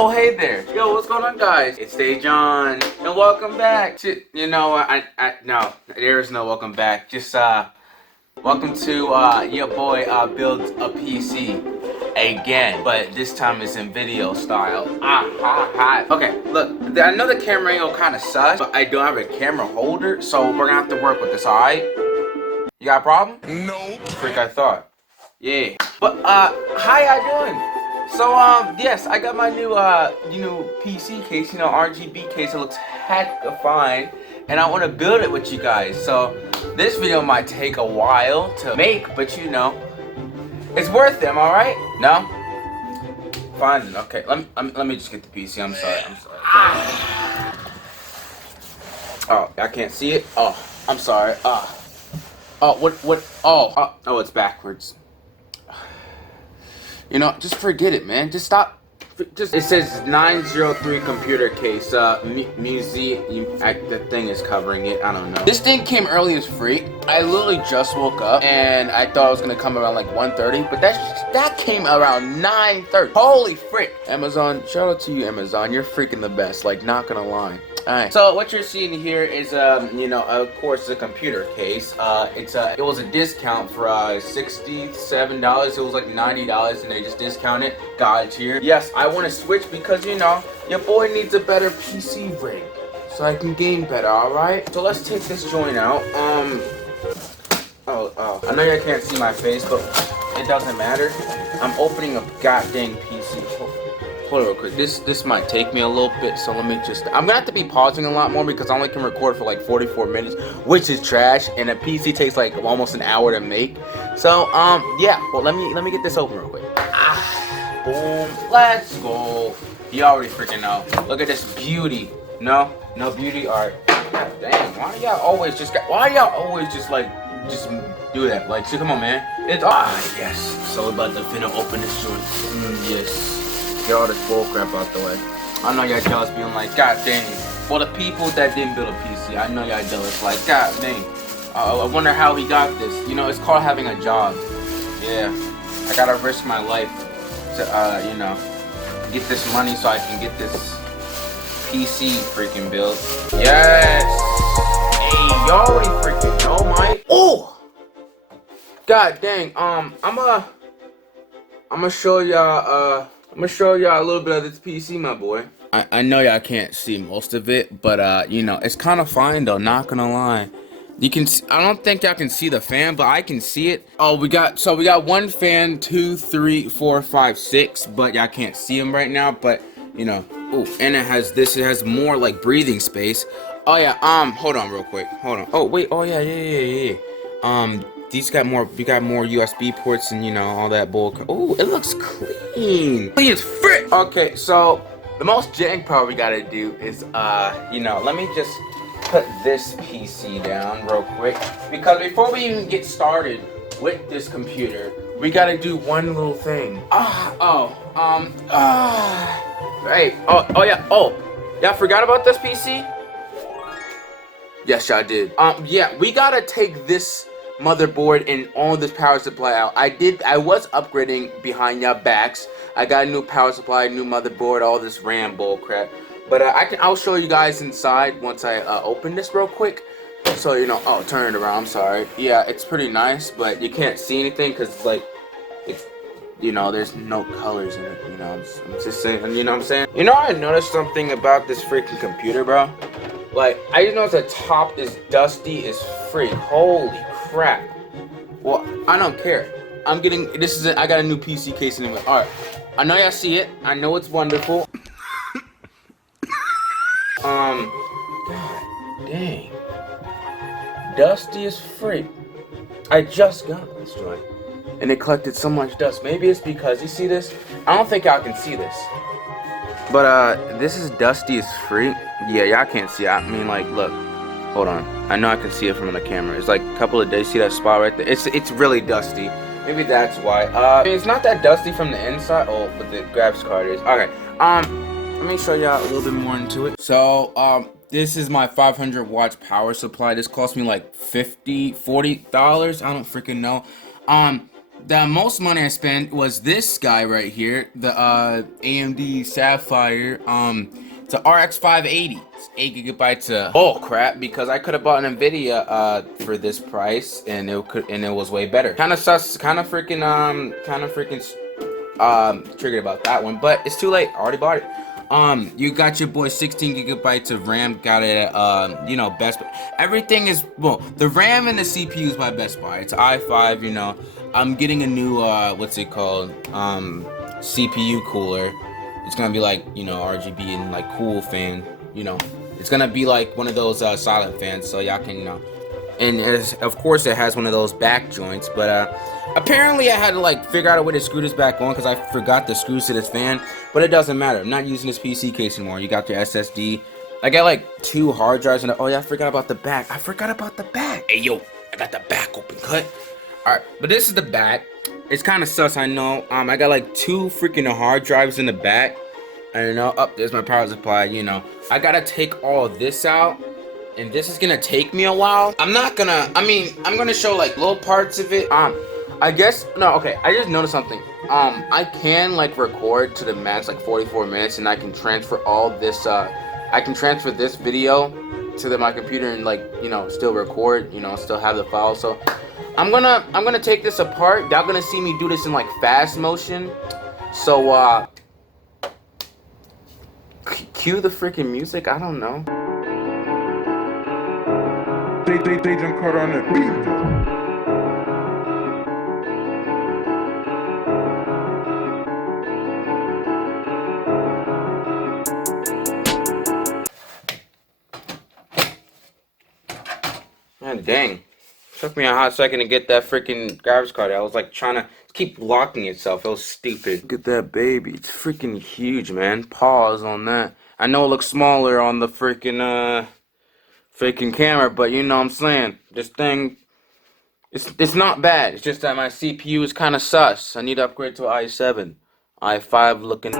Oh, hey there. Yo, what's going on, guys? It's Dejon, and welcome back to, no, there's no welcome back. Just, welcome to, your boy, builds a PC again, but this time it's in video style. Okay, look, I know the camera angle kind of sus, but I don't have a camera holder, so we're gonna have to work with this, alright? You got a problem? No. Freak, I thought. Yeah. But, how y'all doing? So, yes, I got my new, PC case, RGB case. It looks hecka fine, and I want to build it with you guys. So, this video might take a while to make, but it's worth it, am I right? No? Fine, okay. Let me just get the PC. I'm sorry. Oh, I can't see it? Oh, I'm sorry. Oh, it's backwards. Just forget it, man. Just stop. It says 903 computer case. The thing is covering it. I don't know. This thing came early as free. I literally just woke up and I thought it was gonna come around like 1:30, but that came around 9:30. Holy frick! Amazon, shout out to you, Amazon. You're freaking the best. Like, not gonna lie. Alright, so what you're seeing here is, of course, a computer case. It was a discount for $67. It was like $90, and they just discounted. God tier. Yes, I want to switch because your boy needs a better PC rig, so I can game better. All right. So let's take this joint out. I know you can't see my face, but it doesn't matter. I'm opening a goddamn PC. Hold on real quick. This might take me a little bit, so let me I'm gonna have to be pausing a lot more because I only can record for like 44 minutes, which is trash, and a PC takes like almost an hour to make. So yeah. Well, let me get this open real quick. Boom. Let's go. You already freaking know. Look at this beauty. No beauty art. God dang. Why do y'all always just do that? Like, come on, man. It's yes. So we're about to finna open this joint. Yes. Get all this bull crap out the way. I know y'all jealous, being like, God dang. For the people that didn't build a PC, I know y'all jealous. Like, God dang. I wonder how he got this. It's called having a job. Yeah. I gotta risk my life to, get this money so I can get this PC freaking built. Yes. Hey, y'all already freaking know, Mike. Oh. God dang. I'm gonna show y'all. I'm gonna show y'all a little bit of this PC, my boy. I know y'all can't see most of it, but it's kind of fine though. Not gonna lie, you can. I don't think y'all can see the fan, but I can see it. Oh, we got one fan, 2, 3, 4, 5, 6, but y'all can't see them right now. But oh, and it has more like breathing space. Oh yeah. Hold on, real quick. Hold on. Oh wait. Oh yeah. These got more. We got more USB ports and all that bull. Oh, it looks clean. Clean as frick. Okay, so the most jank part we gotta do is let me just put this PC down real quick, because before we even get started with this computer, we gotta do one little thing. Right. Oh yeah. Oh, y'all forgot about this PC? Yes, y'all did. Yeah, we gotta take this motherboard and all this power supply out. I was upgrading behind y'all backs. I got a new power supply, new motherboard, all this RAM bull crap. But I'll show you guys inside once I open this real quick. So oh, turn it around. I'm sorry. Yeah, it's pretty nice, but you can't see anything because it's there's no colors in it. I'm just saying. You know what I'm saying? I noticed something about this freaking computer, bro. Like, I just noticed the top is dusty as freak. Holy crap. Well, I don't care. I got a new PC case anyway. Alright. I know y'all see it. I know it's wonderful. God dang. Dusty as freak. I just got this joint, and it collected so much dust. Maybe it's because, you see this? I don't think y'all can see this. But, this is dusty as freak. Yeah, y'all can't see it. I mean, like, look. Hold on. I know I can see it from the camera. It's like a couple of days. See that spot right there? It's really dusty. Maybe that's why. It's not that dusty from the inside. Oh, but the graphics card is. Okay. Let me show y'all a little bit more into it. So, this is my 500 watts power supply. This cost me like $40. I don't freaking know. The most money I spent was this guy right here, the AMD Sapphire. It's a RX 580. It's 8 GB of oh crap, because I could have bought an Nvidia for this price and it was way better. Kind of sus, kind of freaking triggered about that one, but it's too late. I already bought it. You got your boy 16 GB of RAM, got it at, you know, Best Buy. Everything is, well, the RAM and the CPU is by Best Buy. It's i5, you know. I'm getting a new, what's it called, CPU cooler. It's gonna be like, you know, RGB and like cool fan, you know. It's gonna be like one of those, silent fans, so y'all can, you know. And of course it has one of those back joints, but apparently I had to like figure out a way to screw this back on because I forgot the screws to this fan. But it doesn't matter. I'm not using this PC case anymore. You got your SSD. I got like 2 hard drives and oh yeah, I forgot about the back. Hey yo, I got the back open cut. Alright, but this is the back. It's kind of sus, I know. I got like 2 freaking hard drives in the back. I don't know. Oh, there's my power supply. You know, I gotta take all of this out. And this is gonna take me a while. I'm gonna show like little parts of it. I guess, no, okay, I just noticed something. I can like record to the max, like 44 minutes, and I can transfer all this, I can transfer this video to my computer and like, you know, still record, you know, still have the file. So I'm gonna take this apart. Y'all gonna see me do this in like fast motion. So, cue the freaking music, I don't know. They done caught on the beat. Man, dang. Took me a hot second to get that freaking garbage card. I was like trying to keep locking itself. It was stupid. Look at that baby. It's freaking huge, man. Pause on that. I know it looks smaller on the freaking camera, but you know what I'm saying. This thing, it's not bad. It's just that my CPU is kind of sus. I need to upgrade to an i7. i5 looking.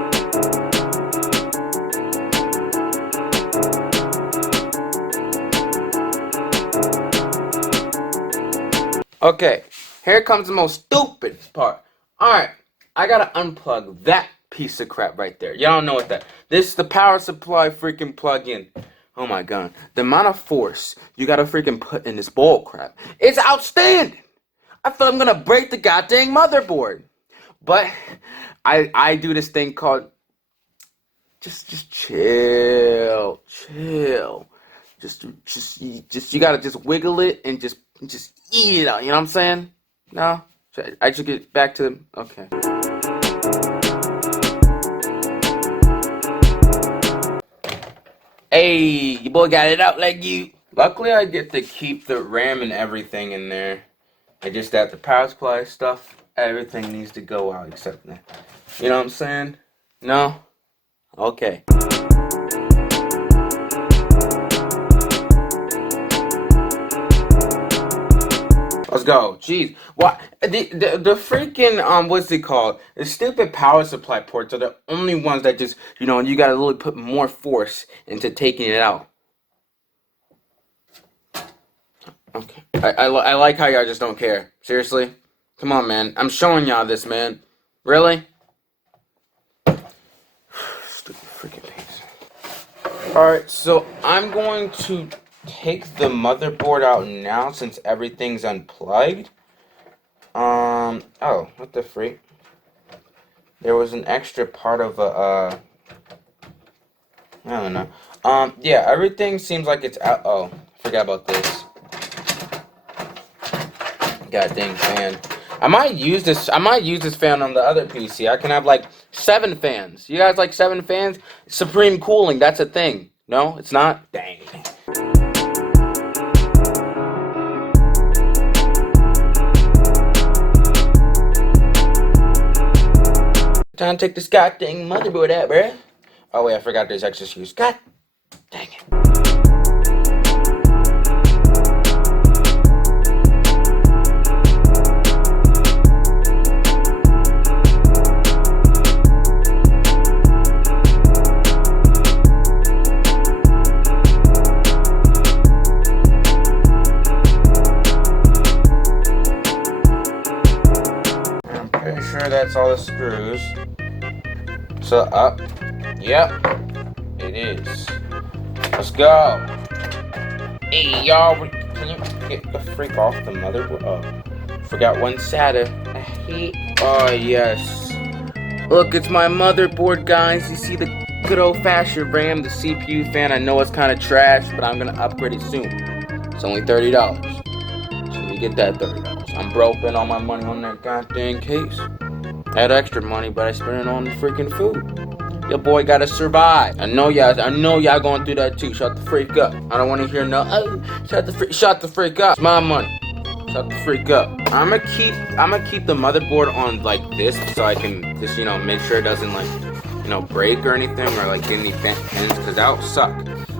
Okay, here comes the most stupid part. Alright, I gotta unplug that piece of crap right there. Y'all know what that. This is the power supply freaking plug-in. Oh my god. The amount of force you gotta freaking put in this bull crap. It's outstanding. I feel I'm gonna break the goddamn motherboard. But I do this thing called just chill. Just you gotta just wiggle it and just eat it out, you know what I'm saying? No? I should get back to them. Okay. Hey, your boy got it out like you. Luckily, I get to keep the RAM and everything in there. I just have the power supply stuff. Everything needs to go out except that. You know what I'm saying? No? Okay. Let's go. Jeez. What? The freaking, what's it called? The stupid power supply ports are the only ones that just, you know, you gotta really put more force into taking it out. Okay. I like how y'all just don't care. Seriously? Come on, man. I'm showing y'all this, man. Really? Stupid freaking piece. Alright, so I'm going to take the motherboard out now since everything's unplugged. Oh, what the freak? There was an extra part of a, I don't know. Yeah, everything seems like it's out. Oh, forgot about this. God dang fan. I might use this fan on the other PC. I can have like 7 fans. You guys like 7 fans? Supreme cooling, that's a thing. No, it's not? Dang. Time to take this goddamn motherboard out, bruh. Oh wait, I forgot there's extra screws. God dang it. that's all the screws. So up. Yep. It is. Let's go. Hey, y'all. Can you get the freak off the motherboard? Oh, forgot one SATA. Oh, yes. Look, it's my motherboard, guys. You see the good old-fashioned RAM, the CPU fan. I know it's kind of trash, but I'm going to upgrade it soon. It's only $30. So you get that $30. I'm broken all my money on that goddamn case. I had extra money, but I spent it on the freaking food. Your boy gotta survive. I know y'all going through that too. Shut the freak up. I don't want to hear no. Oh, shut the freak up. It's my money. Shut the freak up. I'ma keep the motherboard on like this so I can just make sure it doesn't like break or anything or like get any bent pins, because that will suck.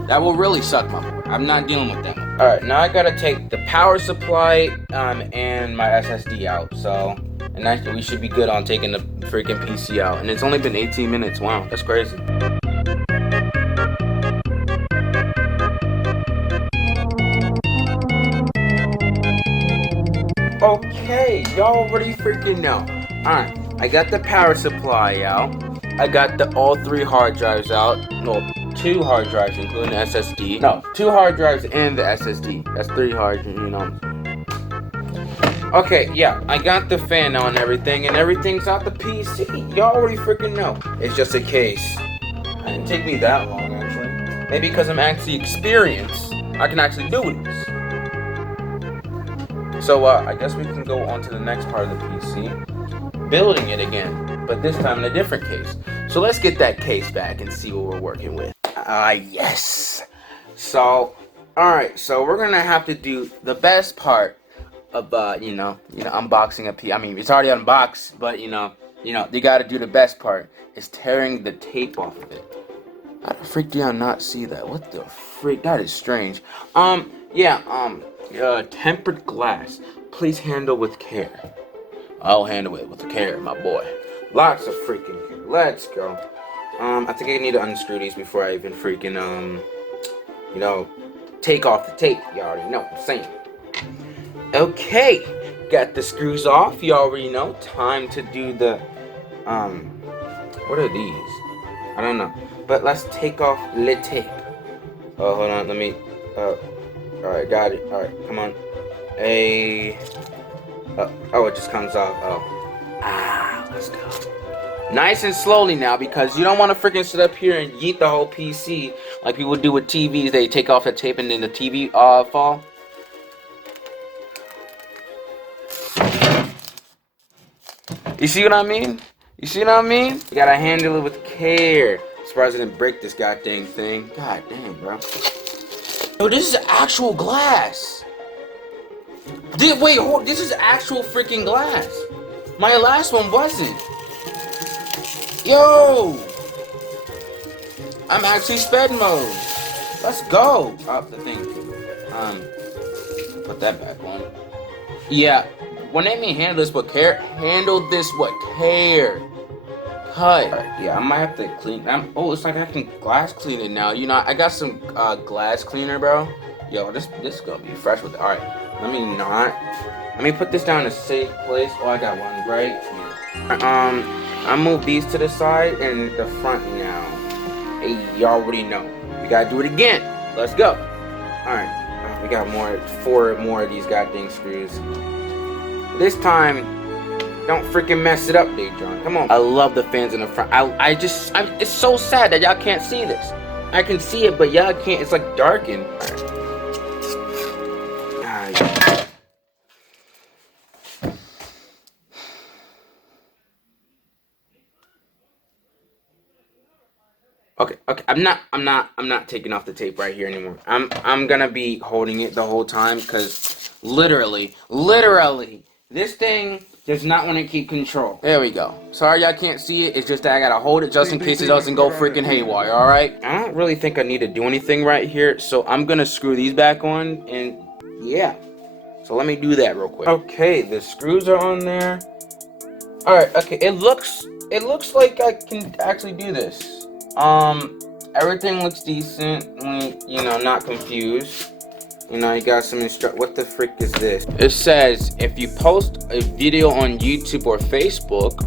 That will really suck my board. I'm not dealing with that. All right, now I gotta take the power supply and my SSD out. So. And actually, we should be good on taking the freaking PC out. And it's only been 18 minutes. Wow, that's crazy. Okay, y'all already freaking know. Alright, I got the power supply out. I got all 3 hard drives out. No, 2 hard drives, including the SSD. No, 2 hard drives and the SSD. That's 3 hard, Okay, yeah, I got the fan on and everything's out the PC. Y'all already freaking know. It's just a case. It didn't take me that long, actually. Maybe because I'm actually experienced, I can actually do this. So, I guess we can go on to the next part of the PC. Building it again, but this time in a different case. So let's get that case back and see what we're working with. Yes. So, alright, so we're gonna have to do the best part of unboxing a PC. I mean, it's already unboxed, but you gotta do the best part. Is tearing the tape off of it. How the freak do I not see that? What the freak? That is strange. Tempered glass. Please handle with care. I'll handle it with care, my boy. Lots of freaking care. Let's go. I think I need to unscrew these before I even freaking take off the tape. You already know what I'm saying. Okay, got the screws off. You already know. Time to do the what are these? I don't know. But let's take off the tape. Oh, hold on. Let me. Alright, got it. Alright, come on. Oh, it just comes off. Oh. Let's go. Nice and slowly now, because you don't want to freaking sit up here and yeet the whole PC like people do with TVs. They take off the tape and then the TV fall. You see what I mean? You gotta handle it with care. Surprised I didn't break this goddamn thing. God damn, bro. Yo, this is actual glass. Wait, this is actual freaking glass. My last one wasn't. Yo! I'm actually sped mode. Let's go. Oh, the thing. Put that back on. Yeah. When they mean handle this with care, handle this with care. Cut. Yeah, I might have to clean. It's like I can glass clean it now. I got some glass cleaner, bro. Yo, this is gonna be fresh with it. All right, let me put this down in a safe place. Oh, I got one right here. I move these to the side and the front now. Hey, you already know. We gotta do it again. Let's go. All right, we got 4 more of these goddamn screws. This time, don't freaking mess it up, Dejan. Come on. I love the fans in the front. It's so sad that y'all can't see this. I can see it, but y'all can't. It's like darkened. Okay. I'm not taking off the tape right here anymore. I'm gonna be holding it the whole time, because literally, this thing does not want to keep control. There we go. Sorry y'all can't see it. It's just that I gotta hold it just in case it doesn't go freaking haywire, alright? I don't really think I need to do anything right here, so I'm gonna screw these back on, and yeah. So let me do that real quick. Okay, the screws are on there. Alright, okay, it looks like I can actually do this. Everything looks decent, not confused. You got some what the frick is this? It says, if you post a video on YouTube or Facebook,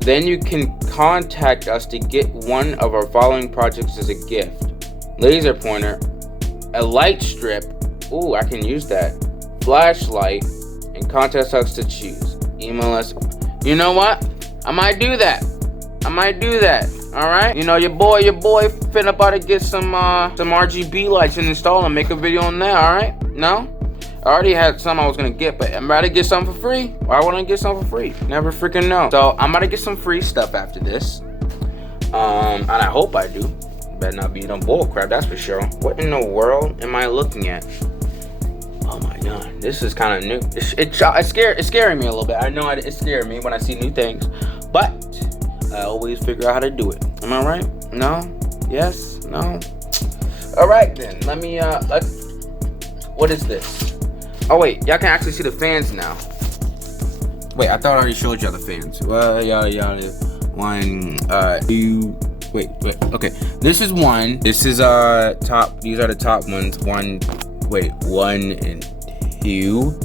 Then you can contact us to get one of our following projects as a gift. Laser pointer, a light strip, ooh, I can use that, flashlight, and contact us to choose. Email us. You know what? I might do that. Alright? You know, your boy finna about to get some RGB lights and install them, make a video on that, alright? No? I already had some I was gonna get, but I'm about to get something for free. Why would I get something for free? Never freaking know. So I'm about to get some free stuff after this. And I hope I do. Better not be no bull crap, that's for sure. What in the world am I looking at? Oh my god, this is kind of new. It's scaring me a little bit. I know it's scaring me when I see new things, but I always figure out how to do it. Am I right? No? Yes? No? All right then. Let me what is this? Oh wait, y'all can actually see the fans now. Wait, I thought I already showed y'all the fans. Well, y'all. One, two. Wait. Okay, this is one. This is top. These are the top ones. One and two,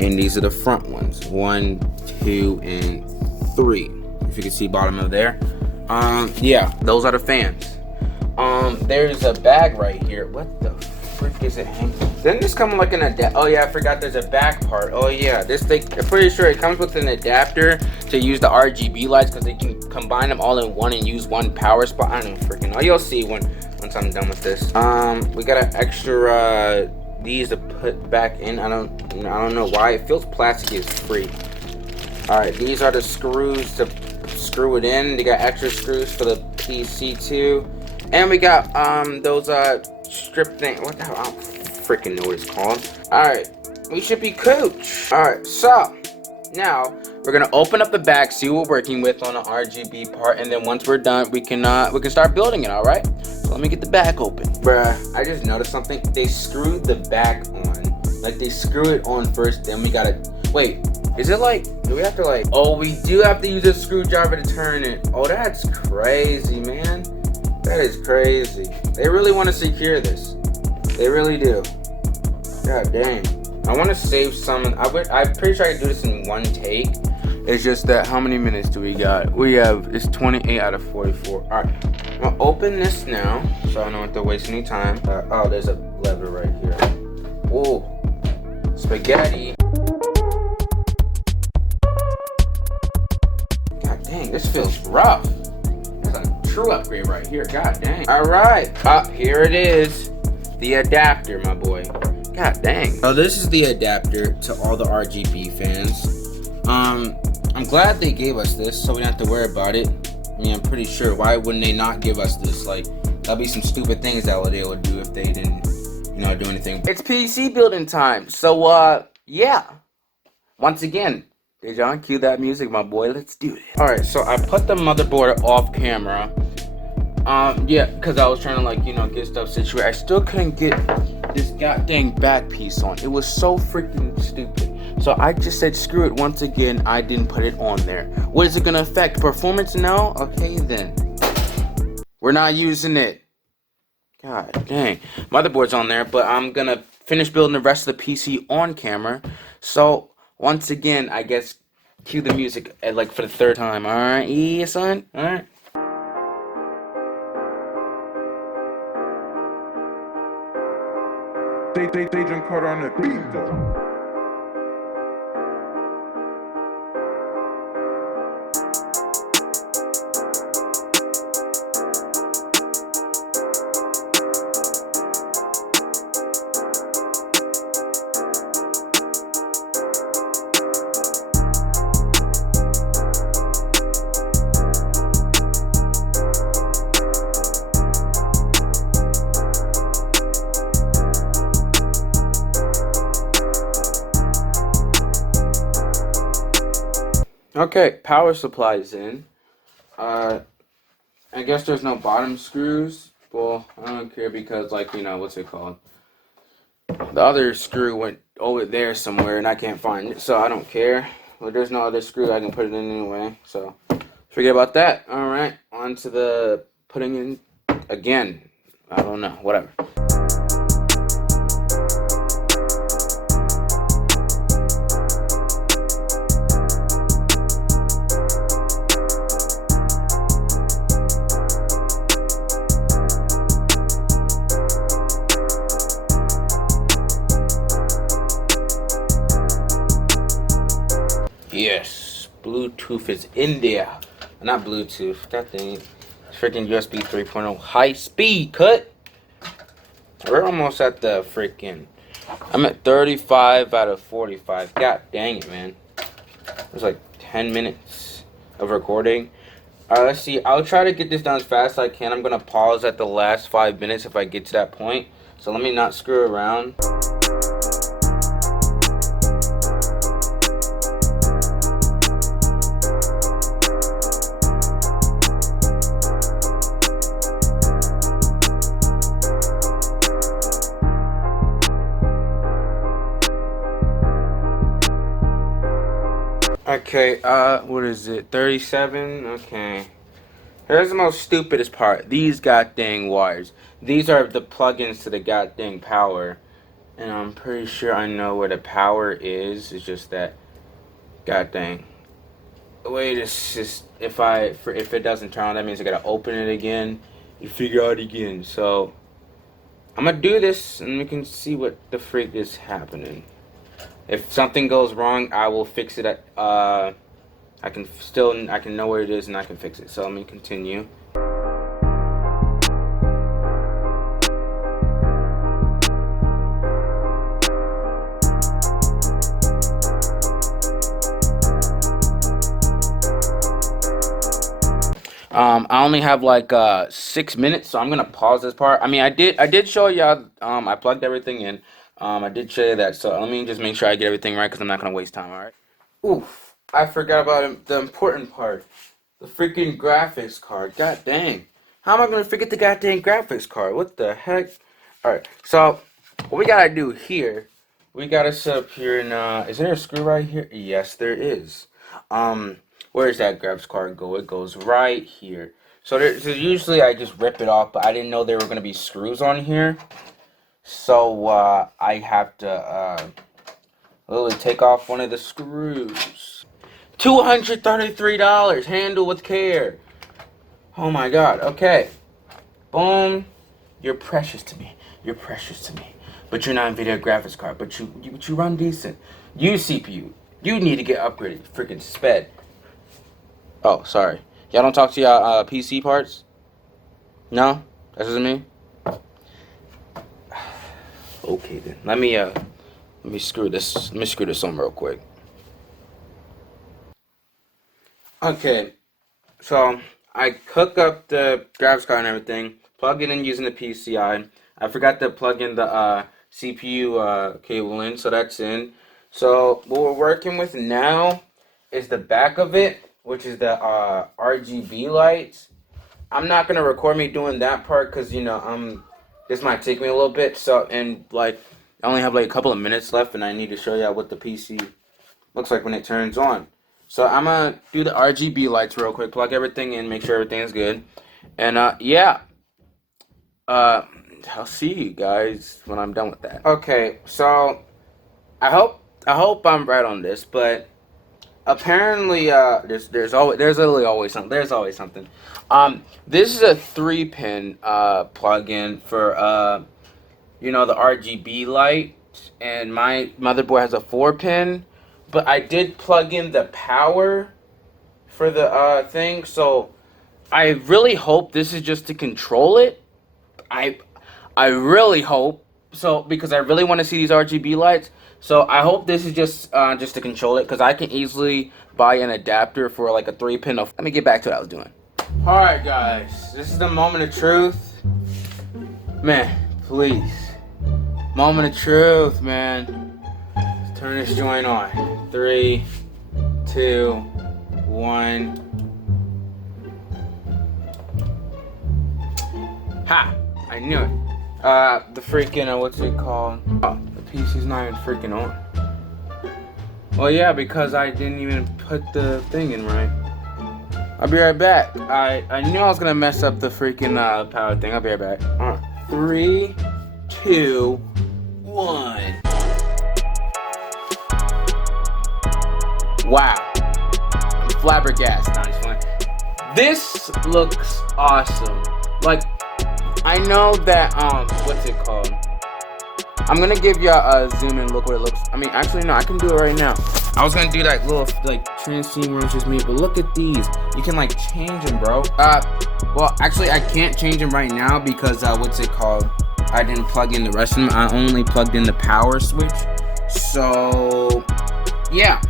and these are the front ones. 1, 2, and 3. If you can see bottom of there. Yeah, those are the fans. There's a bag right here. What the frick is it hanging? Doesn't this come like an adapter? Oh yeah, I forgot there's a back part. Oh yeah, this thing, I'm pretty sure it comes with an adapter to use the RGB lights because they can combine them all in one and use one power spot. I don't freaking know. You'll see once I'm done with this. We got an extra these to put back in. I don't know why. It feels plasticky as freak. Alright, these are the screws to screw it in. They got extra screws for the PC too. And we got those strip thing. What the hell? I don't freaking know what it's called. Alright, we should be cooch. Alright, so now we're gonna open up the bag, see what we're working with on the RGB part, and then once we're done, we can start building it. Alright, so let me get the bag open. Bruh, I just noticed something. They screwed the back on. Like they screw it on first, then we gotta wait. Is it like, do we have to like, oh, we do have to use a screwdriver to turn it. Oh, that's crazy, man. That is crazy. They really want to secure this. They really do. God dang. I want to save some. I'm pretty sure I can do this in one take. It's just that, how many minutes do we got? It's 28 out of 44. All right. I'm going to open this now so I don't have to waste any time. Oh, there's a lever right here. Ooh. Spaghetti. God dang, this feels rough. That's a true upgrade right here. God dang. All right. Here it is. The adapter, my boy. God dang. So this is the adapter to all the RGB fans. I'm glad they gave us this so we don't have to worry about it. I mean, I'm pretty sure. Why wouldn't they not give us this? Like, that'd be some stupid things that they would do if they didn't, do anything. It's PC building time. So, yeah. Once again, Dejan, cue that music, my boy. Let's do it. All right, so I put the motherboard off camera. Yeah, because I was trying to, get stuff situated. I still couldn't get this goddamn back piece on. It was so freaking stupid. So I just said, screw it. Once again, I didn't put it on there. What is it going to affect? Performance? No? Okay, then. We're not using it. God dang. Motherboard's on there, but I'm going to finish building the rest of the PC on camera. So, once again, I guess, cue the music for the third time. Alright, yeah, son? Alright. They done caught on the beat though. Okay, power supply is in. I guess there's no bottom screws. Well, I don't care because, what's it called? The other screw went over there somewhere and I can't find it, so I don't care. Well, there's no other screw, I can put it in anyway, so forget about that. Alright, on to the putting in again. I don't know, whatever. Bluetooth is in there. Not Bluetooth. That thing. Freaking USB 3.0 high speed cut. We're almost at the freaking. I'm at 35 out of 45. God dang it, man. There's like 10 minutes of recording. Let's see. I'll try to get this done as fast as I can. I'm gonna pause at the last 5 minutes if I get to that point. So let me not screw around. Okay, what is it? 37? Okay. Here's the most stupidest part. These goddamn wires. These are the plugins to the goddamn power. And I'm pretty sure I know where the power is. It's just that goddamn. Wait, it's just if it doesn't turn on, that means I gotta open it again. You figure out again. So I'm gonna do this and we can see what the freak is happening. If something goes wrong, I will fix it at, I can know where it is and I can fix it. So let me continue. I only have like 6 minutes, so I'm gonna pause this part. I mean, I did show y'all. I plugged everything in. I did show you that, so let me just make sure I get everything right because I'm not gonna waste time. All right. Oof! I forgot about the important part. The freaking graphics card. God dang! How am I gonna forget the goddamn graphics card? What the heck? All right. So what we gotta do here? We gotta set up here and is there a screw right here? Yes, there is. Where's that graphics card go? It goes right here. So usually I just rip it off, but I didn't know there were gonna be screws on here. So I have to literally take off one of the screws. $233. Handle with care. Oh my God. Okay. Boom. You're precious to me. You're precious to me. But you're not NVIDIA graphics card. But you run decent. You CPU. You need to get upgraded. Freaking sped. Oh, sorry. Y'all don't talk to y'all PC parts? No? That's what I mean? Okay then. Let me screw this. Let me screw this on real quick. Okay. So I hook up the graphics card and everything. Plug it in using the PCI. I forgot to plug in the CPU cable in, so that's in. So what we're working with now is the back of it, which is the RGB lights. I'm not gonna record me doing that part because this might take me a little bit. So and like I only have like a couple of minutes left, and I need to show y'all what the PC looks like when it turns on. So I'm gonna do the RGB lights real quick, plug everything in, make sure everything's good, and yeah. I'll see you guys when I'm done with that. Okay, so I hope I'm right on this, but apparently there's literally always something. There's always something. This is a 3-pin plug-in for the RGB light, and my motherboard has a 4-pin, but I did plug in the power for the thing, so I really hope this is just to control it. I really hope so, because I really want to see these RGB lights. So I hope this is just to control it, because I can easily buy an adapter for like a 3-pin. Let me get back to what I was doing. All right, guys, this is the moment of truth. Man, please, moment of truth, man. Let's turn this joint on. 3, 2, 1. Ha! I knew it. The freaking, what's it called? Oh, the PC's not even freaking on. Well, yeah, because I didn't even put the thing in right. I'll be right back. I knew I was gonna mess up the freaking power thing. I'll be right back. Alright. 3, 2, 1. Wow. I'm flabbergasted. No, I'm just playing. This looks awesome. Like, I know that what's it called? I'm gonna give you a zoom and look what it looks. I mean, actually no, I can do it right now. I was gonna do that little like transceiver ones just made, but look at these. You can like change them, bro. Well, actually I can't change them right now because what's it called? I didn't plug in the rest of them. I only plugged in the power switch. So yeah,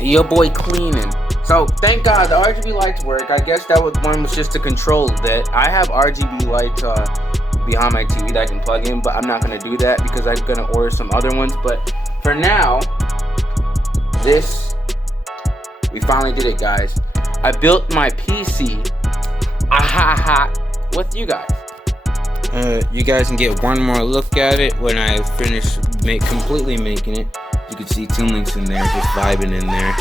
your boy cleaning. So thank God the RGB lights work. I guess that one was just to control that. I have RGB lights behind my TV that I can plug in, but I'm not gonna do that because I'm gonna order some other ones. But for now, we finally did it, guys. I built my PC with you guys. You guys can get one more look at it when I finish completely making it. You can see Toon Link's in there, just vibing in there.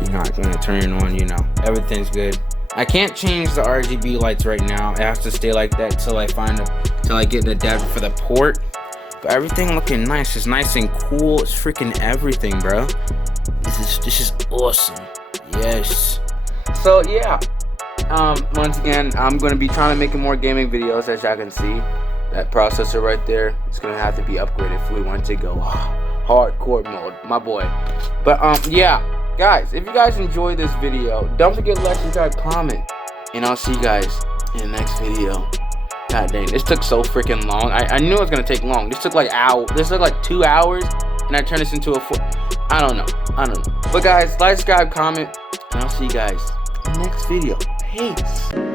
You're not gonna turn it on, you know. Everything's good. I can't change the RGB lights right now. It has to stay like that till I get an adapter for the port. But everything looking nice. It's nice and cool. It's freaking everything, bro. This is awesome. Yes. So yeah. Once again, I'm gonna be trying to make more gaming videos, as y'all can see. That processor right there, it's gonna have to be upgraded if we want to go hardcore mode, my boy. But yeah, guys, if you guys enjoyed this video, don't forget to like, subscribe, comment, and I'll see you guys in the next video. God dang, this took so freaking long. I knew it was gonna take long. This took like 2 hours, and I turned this into a 4. I don't know. But guys, like, subscribe, comment, and I'll see you guys in the next video. Peace.